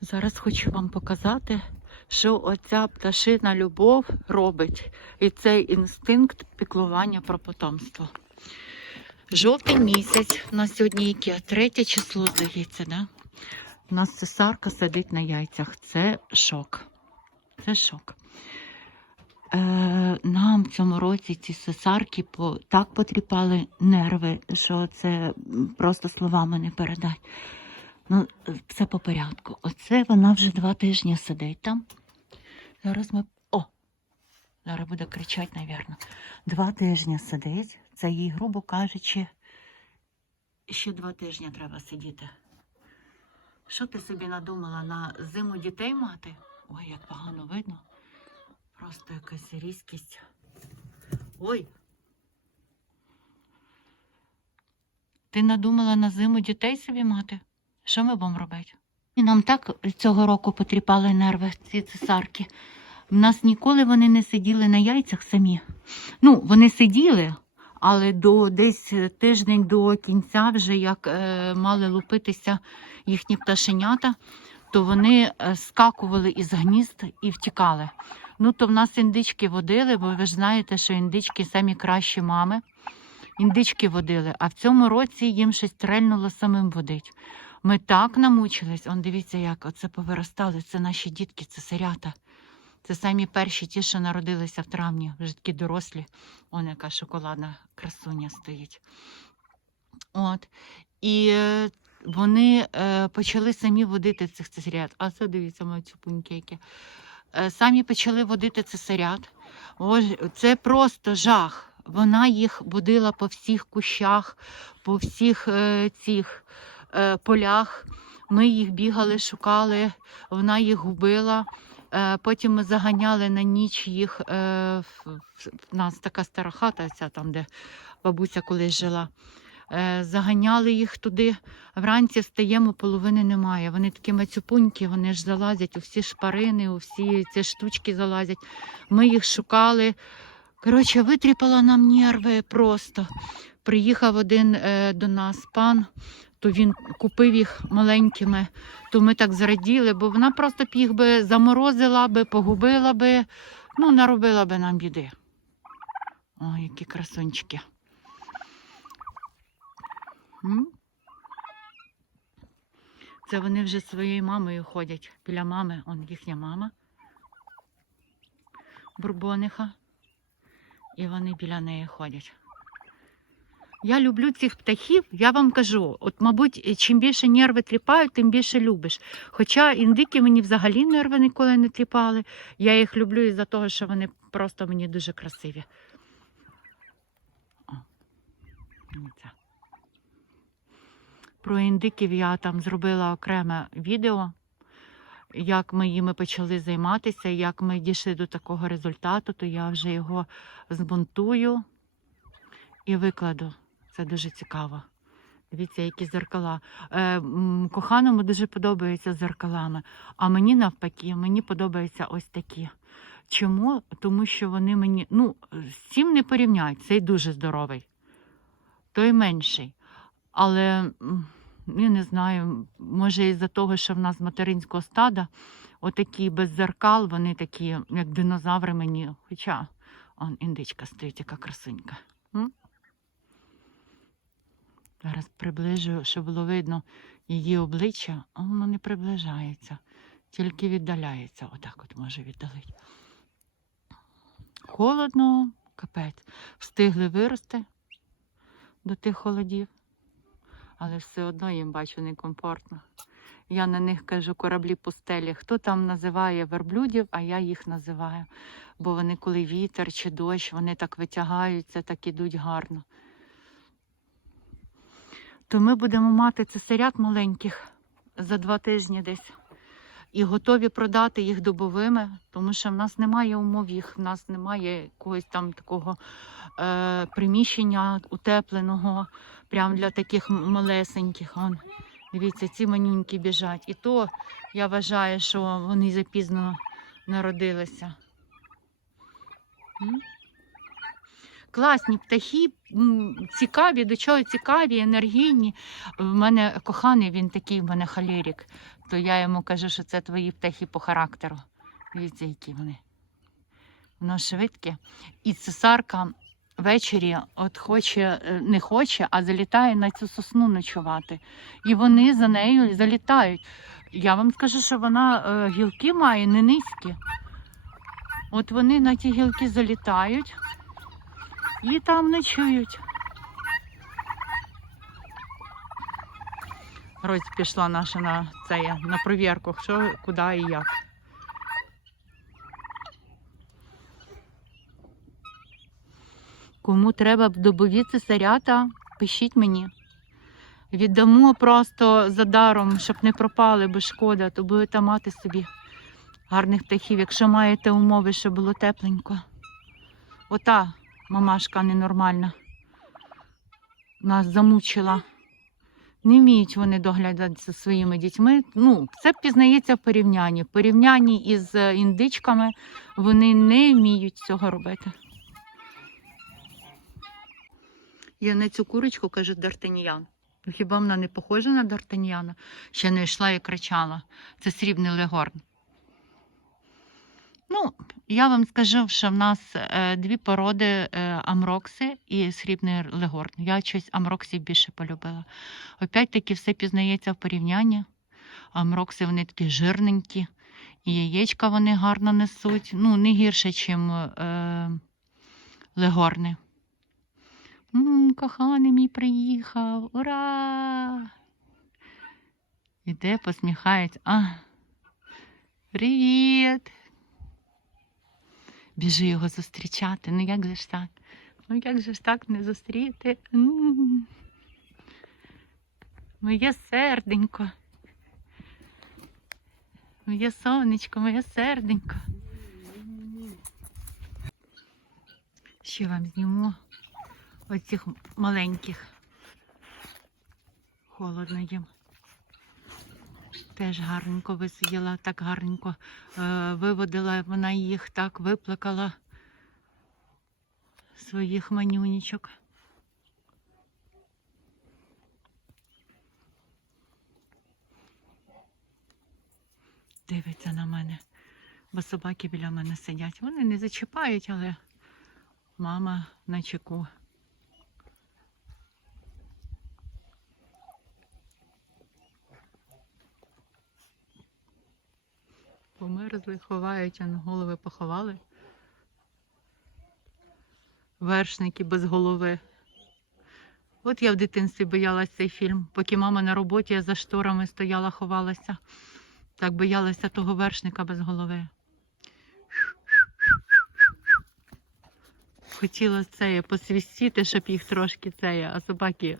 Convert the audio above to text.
Зараз хочу вам показати, що оця пташина любов робить. І цей інстинкт піклування про потомство. Жовтий місяць, у нас сьогодні яке? Третє число, здається, да? У нас цесарка сидить на яйцях. Це шок. Це шок. Е, нам в цьому році ці цесарки по, так потріпали нерви, що це просто словами не передать. Ну, все по порядку. Оце вона вже два тижні сидить там. Зараз ми. О! Зараз буде кричати, навірно. Два тижні сидить. Це їй, грубо кажучи, ще два тижні треба сидіти. Що ти собі надумала на зиму дітей мати? Ой, як погано видно. Просто якась різкість. Ой. Ти надумала на зиму дітей собі мати? Що ми будемо робити? І нам так цього року потріпали нерви ці цесарки. В нас ніколи вони не сиділи на яйцях самі. Ну, вони сиділи, але до десь тиждень до кінця, вже як е, мали лупитися їхні пташенята, то вони е, скакували із гнізд і втікали. Ну, то в нас індички водили, бо ви ж знаєте, що індички самі кращі мами. Індички водили, а в цьому році їм щось трельнуло самим водить. Ми так намучились. Он дивіться, як оце повиростали. Це наші дітки, це сирята. Це самі перші ті, що народилися в травні, вже такі дорослі. Он яка шоколадна красуня стоїть. От. І е, вони е, почали самі водити цих цесарят. А це дивіться, мої цюпуньки які. Е, самі почали водити цесарят. Це просто жах. Вона їх будила по всіх кущах, по всіх цих полях. Ми їх бігали, шукали, вона їх губила. Е, потім ми заганяли на ніч їх. Е, в, в нас така стара хата, ця там, де бабуся колись жила. Е, заганяли їх туди. Вранці встаємо, половини немає. Вони такі мацюпуньки, вони ж залазять у всі шпарини, у всі ці штучки залазять. Ми їх шукали. Коротше, витріпала нам нерви просто. Приїхав один е, до нас пан, то він купив їх маленькими, то ми так зраділи, бо вона просто б їх би заморозила би, погубила би, ну, наробила би нам біди. Ой, які красунчики. Це вони вже своєю мамою ходять. Біля мами, он їхня мама. Бурбониха. І вони біля неї ходять. Я люблю цих птахів, я вам кажу, от, мабуть, чим більше нерви тріпають, тим більше любиш. Хоча індики мені взагалі нерви ніколи не тріпали. Я їх люблю із-за того, що вони просто мені дуже красиві. О. Про індиків я там зробила окреме відео, як ми їми почали займатися, як ми дійшли до такого результату, то я вже його змонтую і викладу. Це дуже цікаво. Дивіться, які зеркала. Е, коханому дуже подобаються зеркалами, а мені навпаки, мені подобаються ось такі. Чому? Тому що вони мені, ну, з цим не порівняють, цей дуже здоровий, той менший. Але я не знаю, може із-за того, що в нас материнського стада отакі без зеркал, вони такі, як динозаври мені. Хоча он індичка стоїть, яка красунька. Зараз приближу, щоб було видно її обличчя, а воно не приближається, тільки віддаляється. Отак от може віддалити. Холодно, капець. Встигли вирости до тих холодів, але все одно їм бачу некомфортно. Я на них кажу кораблі пустелі. Хто там називає верблюдів, а я їх називаю. Бо вони, коли вітер чи дощ, вони так витягаються, так ідуть гарно. То ми будемо мати цесарят маленьких за два тижні десь. І готові продати їх добовими, тому що в нас немає умов їх, в нас немає якогось там такого е, приміщення утепленого, прямо для таких малесеньких. Он, дивіться, ці манюньки біжать. І то я вважаю, що вони запізно народилися. Класні птахи, цікаві, до чого цікаві, енергійні. В мене коханий, він такий, в мене халерік. то я йому кажу, що це твої птахи по характеру. Дивіться, які вони. Воно швидке. І цесарка ввечері от хоче, е, не хоче, а залітає на цю сосну ночувати. І вони за нею залітають. Я вам скажу, що вона е, гілки має не низькі. От вони на ті гілки залітають і там ночують. Рось пішла наша на це, на провірку, що, куди і як. Кому треба добові цесарята, пишіть мені. Віддамо просто за даром, щоб не пропали, бо шкода, то будете мати собі гарних птахів, якщо маєте умови, щоб було тепленько. Ота мамашка ненормальна. Нас замучила. Не вміють вони доглядати за своїми дітьми. Ну, це пізнається в порівнянні. В порівнянні із е, індичками вони не вміють цього робити. Я на цю курочку кажу Д'Артаньян. Ну, Хіба вона не похожа на Д'Артаньяна? Ще не йшла і кричала. Це срібний легорн. Ну, я вам скажу, що в нас е, дві породи е, амрокси і срібний легорн. Я щось амроксів більше полюбила. Опять-таки все пізнається в порівнянні. Амрокси вони такі жирненькі, і яєчка вони гарно несуть. Ну, не гірше, ніж е, легорни. М, коханий мій приїхав. Ура! Іде, посміхається. А, привіт! Біжи його зустрічати. Ну як же ж так? Ну як же ж так не зустріти? Моє серденько. Моє сонечко, моє серденько. Ще вам зніму оцих маленьких. Холодно їм. Теж гарненько висиділа, так гарненько е, виводила вона їх, так виплакала своїх манюнічок. Дивиться на мене, бо собаки біля мене сидять. Вони не зачіпають, але мама на чеку. Померзли, ховають, а голови поховали. Вершники без голови. От я в дитинстві боялась цей фільм. Поки мама на роботі, я за шторами стояла, ховалася. Так боялася того вершника без голови. Хотіла це посвістіти, щоб їх трошки це, а собаки